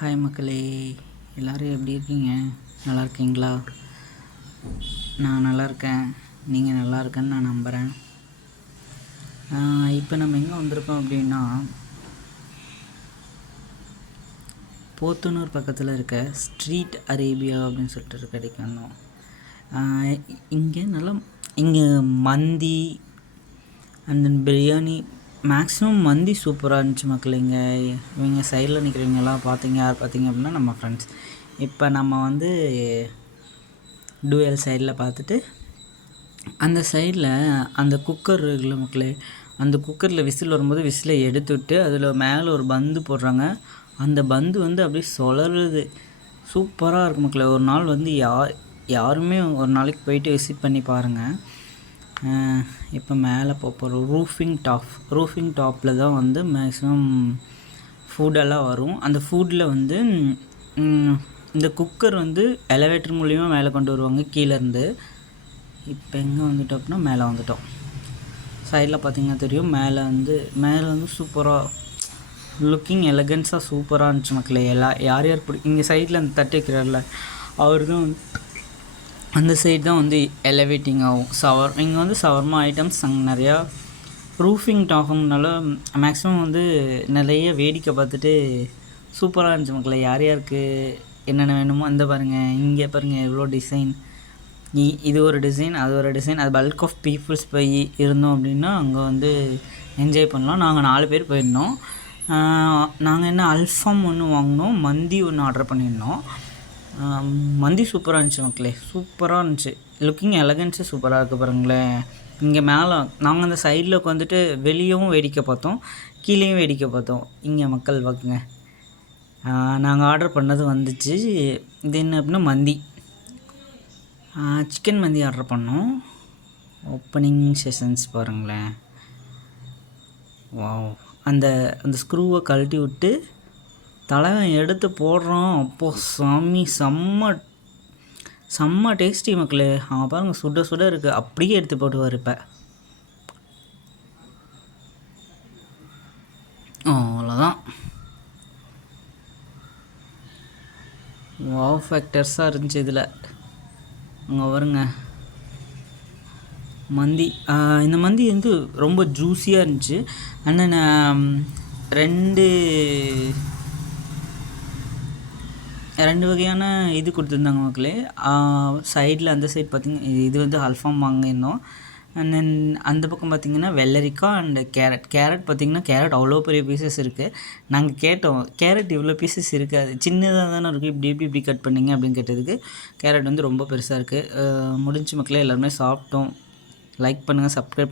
Hi மக்களே, எல்லோரும் எப்படி இருக்கீங்க? நல்லா இருக்கீங்களா? நான் நல்லா இருக்கேன். நீங்கள் நல்லா இருக்கேன்னு நான் நம்புகிறேன். இப்போ நம்ம எங்கே வந்திருக்கோம் அப்படின்னா, போத்தனூர் பக்கத்தில் இருக்க ஸ்ட்ரீட் அரேபியா அப்படின்னு சொல்லிட்டு ஒரு கடைக்கு வந்தோம். இங்கே மந்தி அண்ட் தென் பிரியாணி, மேக்ஸிமம் மந்தி சூப்பராக இருந்துச்சு மக்கள். இவங்க சைடில் நிற்கிறவங்கெல்லாம் யார் பார்த்தீங்க அப்படின்னா நம்ம ஃப்ரெண்ட்ஸ். இப்போ நம்ம டூயல் சைடில் பார்த்துட்டு, அந்த சைடில் அந்த குக்கர் இருக்குல்ல மக்களே, அந்த குக்கரில் விசில் வரும்போது விசிலை எடுத்துவிட்டு அதில் மேலே ஒரு பந்து போடுறாங்க. அந்த பந்து அப்படியே சுழலுது. சூப்பராக இருக்கும் மக்களே. ஒரு நாள் யாருமே ஒரு நாளைக்கு போயிட்டு விசிட் பண்ணி பாருங்கள். இப்போ மேலே போகிறோம். ரூஃபிங் டாப்பில் தான் மேக்ஸிமம் ஃபுட்டெல்லாம் வரும். அந்த ஃபுட்டில் இந்த குக்கர் எலவேட்டர் மூலிமா மேலே கொண்டு வருவாங்க கீழேருந்து. இப்போ எங்கே வந்துட்டோம் அப்படின்னா மேலே வந்துட்டோம். சைடில் பார்த்திங்கன்னா தெரியும். மேலே சூப்பராக லுக்கிங் எலகன்ஸாக சூப்பராக இருந்துச்சு மக்களே. யார் இங்கே சைடில் அந்த தட்டு வைக்கிறார்ல, அவர் தான் அந்த சைடு தான் எலவேட்டிங் ஆகும். இங்கே ஷவர்மா ஐட்டம்ஸ் அங்கே நிறையா. ரூஃபிங் டாப்னால மேக்ஸிமம் நிறைய வேடிக்கை பார்த்துட்டு சூப்பராக இருந்துச்சு மக்களே. யாருக்கு என்னென்ன வேணுமோ அந்த பாருங்கள். இங்கே பாருங்கள் எவ்வளோ டிசைன். இது ஒரு டிசைன், அது ஒரு டிசைன். அது பல்க் ஆஃப் பீப்புள்ஸ் போய் இருந்தோம் அப்படின்னா அங்கே என்ஜாய் பண்ணலாம். நாங்கள் 4 பேர் போயிருந்தோம். நாங்கள் என்ன அல்ஃபாம் ஒன்று வாங்கினோம், மந்தி ஒன்று ஆர்டர் பண்ணியிருந்தோம். மந்தி சூப்பராக இருந்துச்சு மக்களே, சூப்பராக இருந்துச்சு. லுக்கிங் எலகன்ஸு சூப்பராக இருக்குது பாருங்களேன். இங்கே மேலே நாங்கள் அந்த சைடில் உட்காந்துட்டு வெளியவும் வேடிக்கை பார்த்தோம், கீழேயும் வேடிக்கை பார்த்தோம். இங்கே மக்கள் பார்க்குங்க, நாங்கள் ஆர்டர் பண்ணது வந்துச்சு. இது என்ன அப்படின்னா மந்தி, சிக்கன் மந்தி ஆர்டர் பண்ணோம். ஓப்பனிங் செஷன்ஸ் பாருங்களேன். வாவ், அந்த ஸ்க்ரூவை கழட்டி விட்டு தலைவன் எடுத்து போடுறோம். அப்போது சாமி செம்ம டேஸ்டி மக்களே. அவன் பாருங்கள் சுட சுட இருக்குது, அப்படியே எடுத்து போட்டுவார். இப்போ அவ்வளோதான். வாவ் ஃபேக்டர்ஸாக இருந்துச்சு இதில். அங்கே வருங்க மந்தி. இந்த மந்தி ரொம்ப ஜூஸியாக இருந்துச்சு. அண்ணன் ரெண்டு வகையான இது கொடுத்துருந்தாங்க மக்களே. சைடில் அந்த சைடு பார்த்திங்கன்னா இது அல்ஃபாம் வாங்கியிருந்தோம். அண்ட் தென் அந்த பக்கம் பார்த்திங்கன்னா வெள்ளரிக்காய் அண்ட் கேரட் பார்த்திங்கன்னா கேரட் அவ்வளோ பெரிய பீசஸ் இருக்குது. நாங்கள் கேட்டோம், கேரட் இவ்வளோ பீசஸ் இருக்காது, சின்னதாக தானே இருக்குது, இப்படி கட் பண்ணிங்க அப்படின்னு கேட்டதுக்கு கேரட் ரொம்ப பெருசாக இருக்குது. முடிஞ்சு மக்களே, எல்லாருமே சாப்பிட்டோம். லைக் பண்ணுங்கள், சப்ஸ்கிரைப்